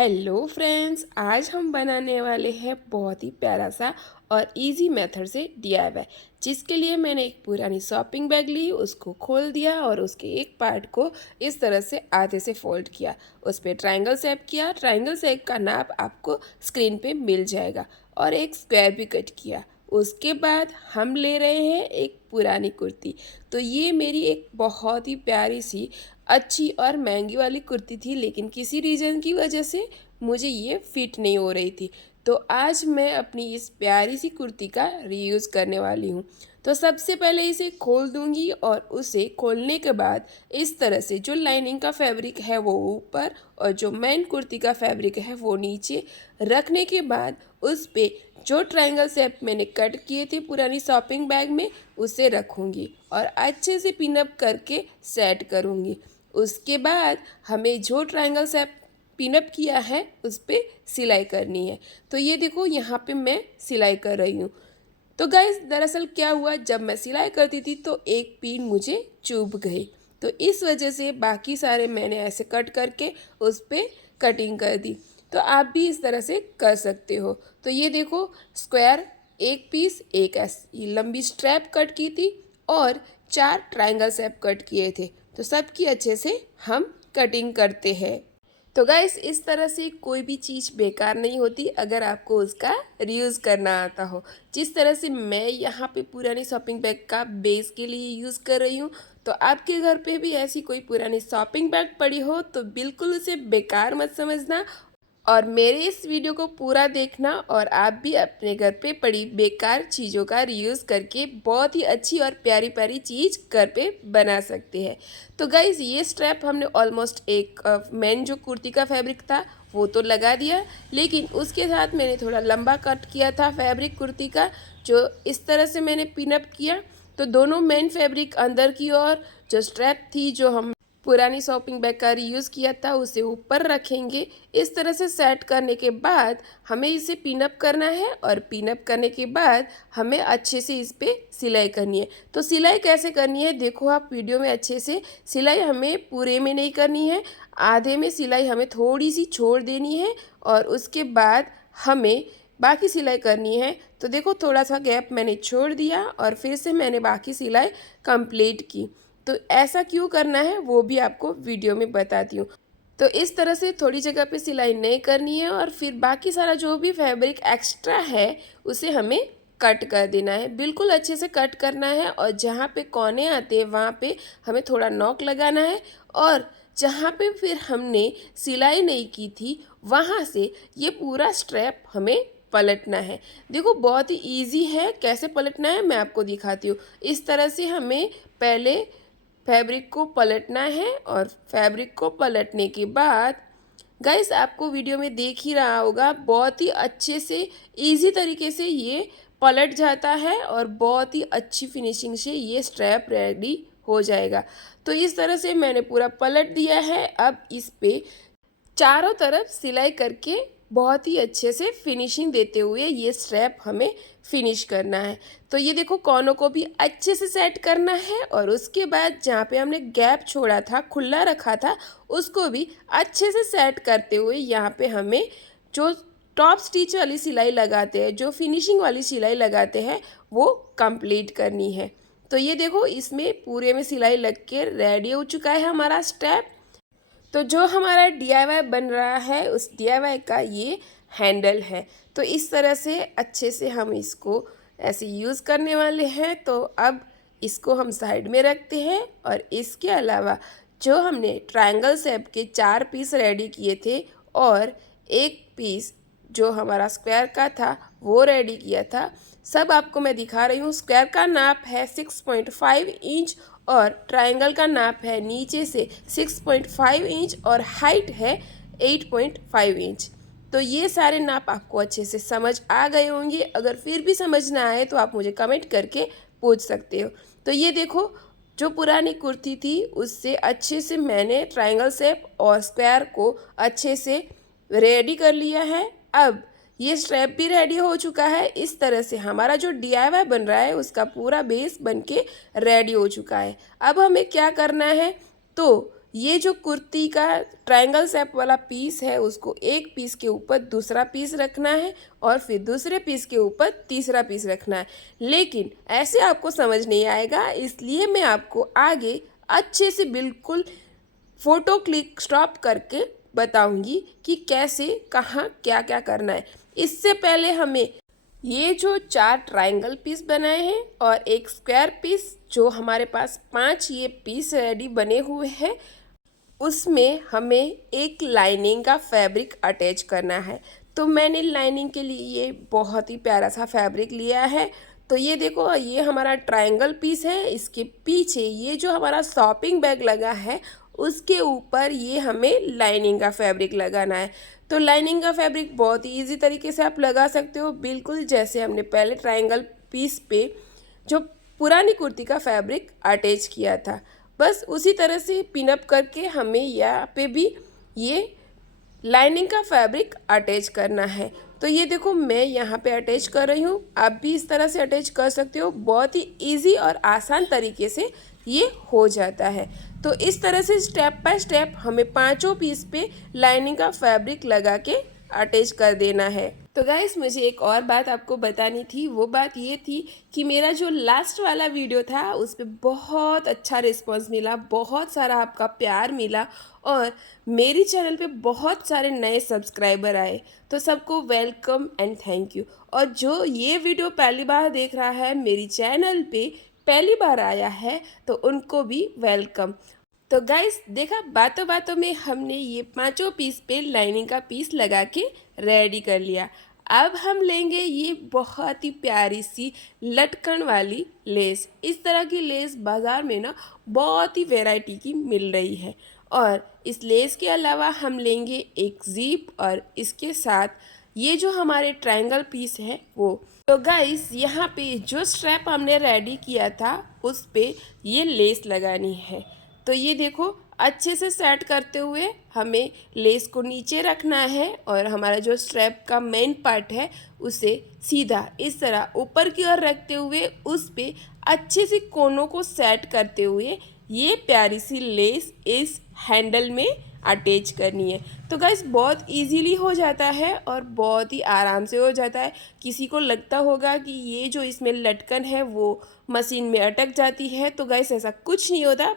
Hello friends, आज हम बनाने वाले हैं बहुत ही प्यारा सा और इजी मेथड से डीआईवाई। जिसके लिए मैंने एक पुरानी शॉपिंग बैग ली, उसको खोल दिया और उसके एक पार्ट को इस तरह से आधे से फोल्ड किया, उस पर ट्रायंगल शेप किया। ट्रायंगल शेप का नाप आपको स्क्रीन पे मिल जाएगा और एक स्क्वायर भी कट किया। उसके बाद हम ले रहे हैं एक पुरानी कुर्ती। तो ये मेरी एक बहुत ही प्यारी सी अच्छी और महंगी वाली कुर्ती थी, लेकिन किसी रीज़न की वजह से मुझे ये फिट नहीं हो रही थी। तो आज मैं अपनी इस प्यारी सी कुर्ती का रीयूज़ करने वाली हूँ। तो सबसे पहले इसे खोल दूँगी और उसे खोलने के बाद इस तरह से जो लाइनिंग का फैब्रिक है वो ऊपर और जो मेन कुर्ती का फैब्रिक है वो नीचे रखने के बाद उस पे जो ट्रायंगल शेप मैंने कट किए थे पुरानी शॉपिंग बैग में उसे रखूँगी और अच्छे से पिनअप करके सेट करूँगी। उसके बाद हमें जो ट्रायंगल शेप पिनअप किया है उस पर सिलाई करनी है। तो ये देखो यहाँ पे मैं सिलाई कर रही हूँ। तो गाइस दरअसल क्या हुआ, जब मैं सिलाई करती थी तो एक पिन मुझे चुभ गई, तो इस वजह से बाकी सारे मैंने ऐसे कट करके उस पर कटिंग कर दी। तो आप भी इस तरह से कर सकते हो। तो ये देखो स्क्वायर एक पीस, एक ऐसी लंबी स्ट्रैप कट की थी और 4 ट्रायंगल शेप कट किए थे। तो सबकी अच्छे से हम कटिंग करते हैं। तो गाइस इस तरह से कोई भी चीज़ बेकार नहीं होती अगर आपको उसका रीयूज़ करना आता हो। जिस तरह से मैं यहाँ पे पुरानी शॉपिंग बैग का बेस के लिए यूज़ कर रही हूँ, तो आपके घर पे भी ऐसी कोई पुरानी शॉपिंग बैग पड़ी हो तो बिल्कुल उसे बेकार मत समझना और मेरे इस वीडियो को पूरा देखना और आप भी अपने घर पे पड़ी बेकार चीज़ों का रीयूज़ करके बहुत ही अच्छी और प्यारी प्यारी चीज़ घर पे बना सकते हैं। तो गाइज़ ये स्ट्रैप हमने ऑलमोस्ट एक मेन जो कुर्ती का फैब्रिक था वो तो लगा दिया, लेकिन उसके साथ मैंने थोड़ा लंबा कट किया था फैब्रिक कुर्ती का, जो इस तरह से मैंने पिनअप किया। तो दोनों मेन फैब्रिक अंदर की ओर जो स्ट्रैप थी जो हम पुरानी शॉपिंग बैग का रीयूज़ किया था उसे ऊपर रखेंगे। इस तरह से सेट करने के बाद हमें इसे पिनअप करना है और पिनअप करने के बाद हमें अच्छे से इस पर सिलाई करनी है। तो सिलाई कैसे करनी है देखो आप वीडियो में अच्छे से। सिलाई हमें पूरे में नहीं करनी है, आधे में सिलाई हमें थोड़ी सी छोड़ देनी है और उसके बाद हमें बाकी सिलाई करनी है। तो देखो थोड़ा सा गैप मैंने छोड़ दिया और फिर से मैंने बाकी सिलाई कंप्लीट की। तो ऐसा क्यों करना है वो भी आपको वीडियो में बताती हूँ। तो इस तरह से थोड़ी जगह पे सिलाई नहीं करनी है और फिर बाकी सारा जो भी फैब्रिक एक्स्ट्रा है उसे हमें कट कर देना है। बिल्कुल अच्छे से कट करना है और जहाँ पे कोने आते हैं वहाँ पे हमें थोड़ा नॉक लगाना है और जहाँ पे फिर हमने सिलाई नहीं की थी वहाँ से ये पूरा स्ट्रैप हमें पलटना है। देखो बहुत ही इजी है, कैसे पलटना है मैं आपको दिखाती हूँ। इस तरह से हमें पहले फैब्रिक को पलटना है और फैब्रिक को पलटने के बाद गाइस आपको वीडियो में देख ही रहा होगा बहुत ही अच्छे से इजी तरीके से ये पलट जाता है और बहुत ही अच्छी फिनिशिंग से ये स्ट्रैप रेडी हो जाएगा। तो इस तरह से मैंने पूरा पलट दिया है। अब इस पे चारों तरफ सिलाई करके बहुत ही अच्छे से फिनिशिंग देते हुए ये स्ट्रैप हमें फिनिश करना है। तो ये देखो कोनों को भी अच्छे से सेट करना है और उसके बाद जहाँ पे हमने गैप छोड़ा था, खुला रखा था, उसको भी अच्छे से सेट करते हुए यहाँ पे हमें जो टॉप स्टिच वाली सिलाई लगाते हैं, जो फिनिशिंग वाली सिलाई लगाते हैं, वो कंप्लीट करनी है। तो ये देखो इसमें पूरे में सिलाई लग के रेडी हो चुका है हमारा स्टेप। तो जो हमारा डीआईवाई बन रहा है उस डीआईवाई का ये हैंडल है। तो इस तरह से अच्छे से हम इसको ऐसे यूज़ करने वाले हैं। तो अब इसको हम साइड में रखते हैं और इसके अलावा जो हमने ट्रायंगल शेप के 4 पीस रेडी किए थे और एक पीस जो हमारा स्क्वायर का था वो रेडी किया था, सब आपको मैं दिखा रही हूँ। स्क्वायर का नाप है 6.5 इंच और ट्रायंगल का नाप है नीचे से 6.5 इंच और हाइट है 8.5 इंच। तो ये सारे नाप आपको अच्छे से समझ आ गए होंगे। अगर फिर भी समझ ना आए तो आप मुझे कमेंट करके पूछ सकते हो। तो ये देखो जो पुरानी कुर्ती थी उससे अच्छे से मैंने ट्रायंगल शेप और स्क्वायर को अच्छे से रेडी कर लिया है। अब ये स्ट्रैप भी रेडी हो चुका है। इस तरह से हमारा जो डीआईवाई बन रहा है उसका पूरा बेस बन के रेडी हो चुका है। अब हमें क्या करना है, तो ये जो कुर्ती का ट्रायंगल शेप वाला पीस है उसको एक पीस के ऊपर दूसरा पीस रखना है और फिर दूसरे पीस के ऊपर तीसरा पीस रखना है। लेकिन ऐसे आपको समझ नहीं आएगा, इसलिए मैं आपको आगे अच्छे से बिल्कुल फ़ोटो क्लिक स्टॉप करके बताऊंगी कि कैसे कहाँ क्या क्या करना है। इससे पहले हमें ये जो 4 ट्रायंगल पीस बनाए हैं और एक स्क्वायर पीस, जो हमारे पास 5 ये पीस रेडी बने हुए हैं, उसमें हमें एक लाइनिंग का फैब्रिक अटैच करना है। तो मैंने लाइनिंग के लिए ये बहुत ही प्यारा सा फैब्रिक लिया है। तो ये देखो, ये हमारा ट्रायंगल पीस है, इसके पीछे ये जो हमारा शॉपिंग बैग लगा है उसके ऊपर ये हमें लाइनिंग का फैब्रिक लगाना है। तो लाइनिंग का फैब्रिक बहुत ही ईजी तरीके से आप लगा सकते हो, बिल्कुल जैसे हमने पहले ट्रायंगल पीस पे जो पुरानी कुर्ती का फैब्रिक अटैच किया था, बस उसी तरह से पिनअप करके हमें यहाँ पे भी ये लाइनिंग का फैब्रिक अटैच करना है। तो ये देखो, मैं यहाँ पे अटैच कर रही हूँ, आप भी इस तरह से अटैच कर सकते हो। बहुत ही इजी और आसान तरीके से ये हो जाता है। तो इस तरह से स्टेप बाय स्टेप हमें पांचों पीस पे लाइनिंग का फैब्रिक लगा के अटैच कर देना है। तो गाइस, मुझे एक और बात आपको बतानी थी। वो बात ये थी कि मेरा जो लास्ट वाला वीडियो था उस पर बहुत अच्छा रिस्पांस मिला, बहुत सारा आपका प्यार मिला और मेरी चैनल पे बहुत सारे नए सब्सक्राइबर आए। तो सबको वेलकम एंड थैंक यू। और जो ये वीडियो पहली बार देख रहा है, मेरी चैनल पे पहली बार आया है, तो उनको भी वेलकम। तो गाइस देखा, बातों बातों में हमने ये पांचों पीस पे लाइनिंग का पीस लगा के रेडी कर लिया। अब हम लेंगे ये बहुत ही प्यारी सी लटकन वाली लेस। इस तरह की लेस बाज़ार में ना बहुत ही वैरायटी की मिल रही है। और इस लेस के अलावा हम लेंगे एक ज़ीप और इसके साथ ये जो हमारे ट्रायंगल पीस है वो। तो गाइस, यहाँ पे जो स्ट्रैप हमने रेडी किया था उस पे ये लेस लगानी है। तो ये देखो, अच्छे से सेट करते हुए हमें लेस को नीचे रखना है और हमारा जो स्ट्रैप का मेन पार्ट है उसे सीधा इस तरह ऊपर की ओर रखते हुए उस पे अच्छे से कोनों को सेट करते हुए ये प्यारी सी लेस इस हैंडल में अटैच करनी है। तो गाइस, बहुत इजीली हो जाता है और बहुत ही आराम से हो जाता है। किसी को लगता होगा कि ये जो इसमें लटकन है वो मशीन में अटक जाती है, तो गाइस ऐसा कुछ नहीं होता,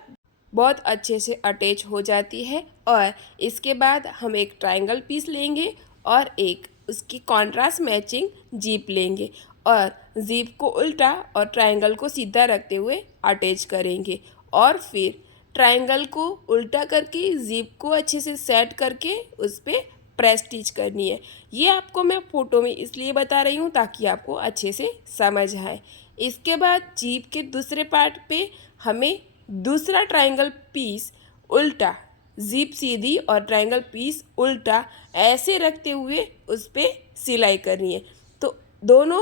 बहुत अच्छे से अटैच हो जाती है। और इसके बाद हम एक ट्रायंगल पीस लेंगे और एक उसकी कॉन्ट्रास्ट मैचिंग जीप लेंगे और जीप को उल्टा और ट्रायंगल को सीधा रखते हुए अटैच करेंगे और फिर ट्रायंगल को उल्टा करके जीप को अच्छे से सेट करके उस पर प्रेस स्टिच करनी है। ये आपको मैं फ़ोटो में इसलिए बता रही हूँ ताकि आपको अच्छे से समझ आए। इसके बाद जीप के दूसरे पार्ट पे हमें दूसरा ट्रायंगल पीस उल्टा, जीप सीधी और ट्रायंगल पीस उल्टा ऐसे रखते हुए उस पर सिलाई करनी है। तो दोनों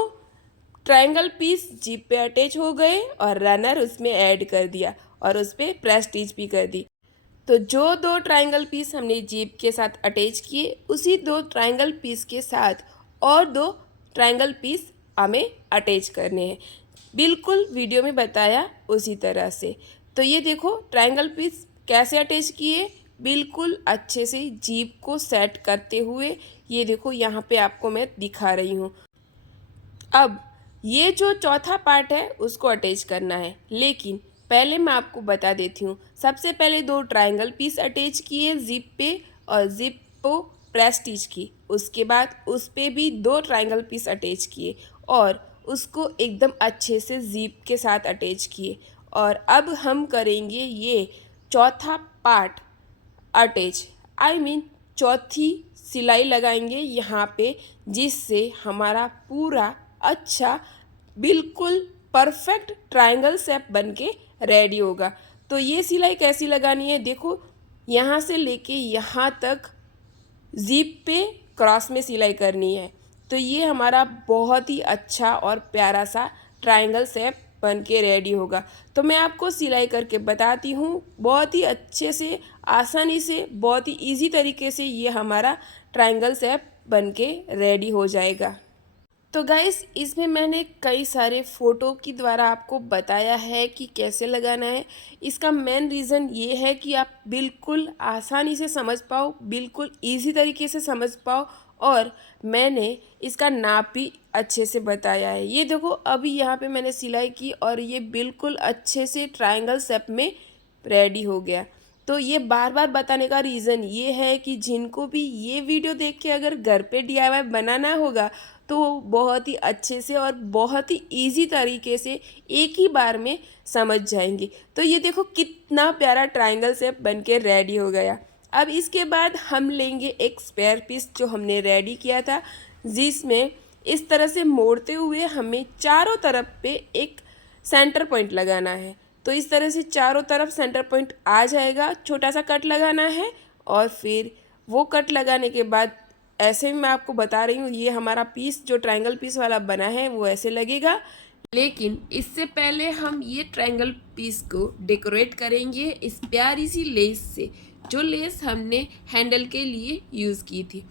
ट्रायंगल पीस जीप पे अटैच हो गए और रनर उसमें ऐड कर दिया और उस पर प्रेस स्टिच भी कर दी। तो जो दो ट्रायंगल पीस हमने जीप के साथ अटैच किए, उसी दो ट्रायंगल पीस के साथ और दो ट्रायंगल पीस हमें अटैच करने हैं, बिल्कुल वीडियो में बताया उसी तरह से। तो ये देखो, ट्रायंगल पीस कैसे अटैच किए, बिल्कुल अच्छे से जीप को सेट करते हुए। ये देखो, यहाँ पे आपको मैं दिखा रही हूँ। अब ये जो चौथा पार्ट है उसको अटैच करना है, लेकिन पहले मैं आपको बता देती हूँ। सबसे पहले दो ट्रायंगल पीस अटैच किए जीप पे और जीप को प्रेस स्टिच की। उसके बाद उस पे भी दो ट्रायंगल पीस अटैच किए और उसको एकदम अच्छे से जीप के साथ अटैच किए। और अब हम करेंगे ये चौथा पार्ट अटैच, चौथी सिलाई लगाएंगे यहाँ पे, जिससे हमारा पूरा अच्छा बिल्कुल परफेक्ट ट्रायंगल शेप बन के रेडी होगा। तो ये सिलाई कैसी लगानी है, देखो, यहाँ से लेके यहाँ तक जीप पे क्रॉस में सिलाई करनी है। तो ये हमारा बहुत ही अच्छा और प्यारा सा ट्रायंगल शेप बन के रेडी होगा। तो मैं आपको सिलाई करके बताती हूँ, बहुत ही अच्छे से, आसानी से, बहुत ही इजी तरीके से ये हमारा ट्रायंगल शेप बन के रेडी हो जाएगा। तो गाइस इसमें मैंने कई सारे फ़ोटो के द्वारा आपको बताया है कि कैसे लगाना है। इसका मेन रीज़न ये है कि आप बिल्कुल आसानी से समझ पाओ, बिल्कुल ईज़ी तरीके से समझ पाओ, और मैंने इसका नाप भी अच्छे से बताया है। ये देखो अभी यहाँ पे मैंने सिलाई की और ये बिल्कुल अच्छे से ट्रायंगल शेप में रेडी हो गया। तो ये बार बार बताने का रीज़न ये है कि जिनको भी ये वीडियो देख के अगर घर पे डीआईवाई बनाना होगा तो वो बहुत ही अच्छे से और बहुत ही इजी तरीके से एक ही बार में समझ जाएंगे। तो ये देखो कितना प्यारा ट्रायंगल शेप बन के रेडी हो गया। अब इसके बाद हम लेंगे एक स्पेयर पीस जो हमने रेडी किया था, जिसमें इस तरह से मोड़ते हुए हमें चारों तरफ पे एक सेंटर पॉइंट लगाना है। तो इस तरह से चारों तरफ सेंटर पॉइंट आ जाएगा, छोटा सा कट लगाना है, और फिर वो कट लगाने के बाद ऐसे मैं आपको बता रही हूँ, ये हमारा पीस जो ट्रायंगल पीस वाला बना है वो ऐसे लगेगा। लेकिन इससे पहले हम ये ट्रायंगल पीस को डेकोरेट करेंगे इस प्यारी सी लेस से, जो लेस हमने हैंडल के लिए यूज़ की थी।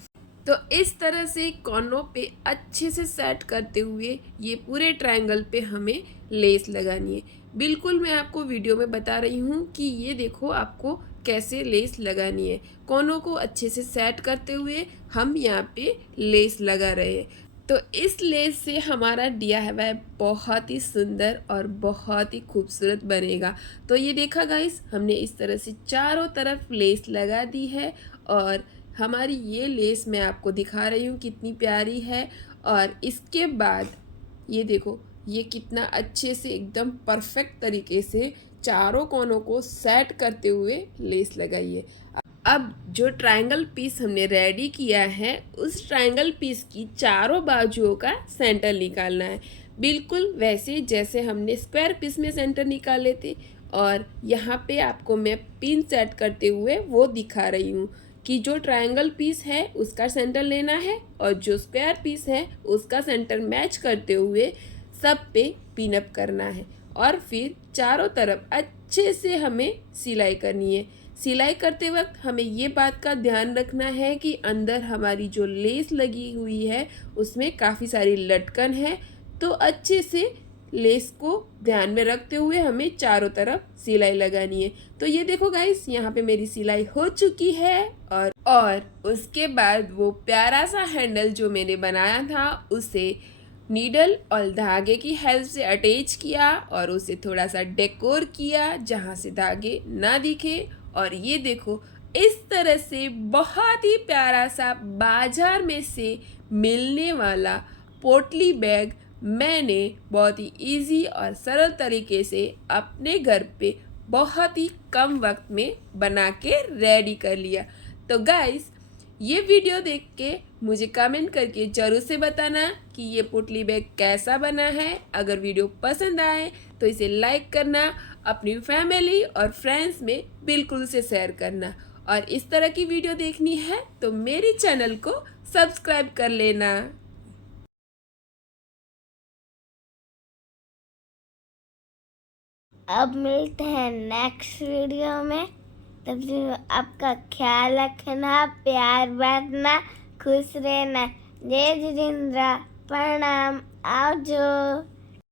तो इस तरह से कोनों पे अच्छे से सेट करते हुए ये पूरे ट्रायंगल पे हमें लेस लगानी है। बिल्कुल मैं आपको वीडियो में बता रही हूँ कि ये देखो आपको कैसे लेस लगानी है। कोनों को अच्छे से सेट करते हुए हम यहाँ पे लेस लगा रहे हैं। तो इस लेस से हमारा डीआईवाई बहुत ही सुंदर और बहुत ही खूबसूरत बनेगा। तो ये देखा गाइस, हमने इस तरह से चारों तरफ लेस लगा दी है, और हमारी ये लेस मैं आपको दिखा रही हूँ कितनी प्यारी है। और इसके बाद ये देखो ये कितना अच्छे से एकदम परफेक्ट तरीके से चारों कोनों को सेट करते हुए लेस लगाई है। अब जो ट्रायंगल पीस हमने रेडी किया है उस ट्रायंगल पीस की चारों बाजुओं का सेंटर निकालना है, बिल्कुल वैसे जैसे हमने स्क्वायर पीस में सेंटर निकाले थे। और यहाँ पे आपको मैं पिन सेट करते हुए वो दिखा रही हूँ कि जो ट्रायंगल पीस है उसका सेंटर लेना है और जो स्क्वायर पीस है उसका सेंटर मैच करते हुए सब पे पिन अप करना है, और फिर चारों तरफ अच्छे से हमें सिलाई करनी है। सिलाई करते वक्त हमें ये बात का ध्यान रखना है कि अंदर हमारी जो लेस लगी हुई है उसमें काफ़ी सारी लटकन है, तो अच्छे से लेस को ध्यान में रखते हुए हमें चारों तरफ सिलाई लगानी है। तो ये देखो गाइस, यहाँ पे मेरी सिलाई हो चुकी है, और उसके बाद वो प्यारा सा हैंडल जो मैंने बनाया था उसे नीडल और धागे की हेल्प से अटैच किया और उसे थोड़ा सा डेकोर किया जहाँ से धागे ना दिखे। और ये देखो इस तरह से बहुत ही प्यारा सा बाजार में से मिलने वाला पोटली बैग मैंने बहुत ही इजी और सरल तरीके से अपने घर पे बहुत ही कम वक्त में बना के रेडी कर लिया। तो गाइस, ये वीडियो देख के मुझे कमेंट करके ज़रूर से बताना कि ये पोटली बैग कैसा बना है। अगर वीडियो पसंद आए तो इसे लाइक करना, अपनी फैमिली और फ्रेंड्स में बिल्कुल से शेयर करना, और इस तरह की वीडियो देखनी है तो मेरी चैनल को सब्सक्राइब कर लेना। अब मिलते हैं नेक्स्ट वीडियो में। तब तक आपका ख्याल रखना, प्यार बांटना, खुश रहना। जय जितेंद्र, प्रणाम, आवजो।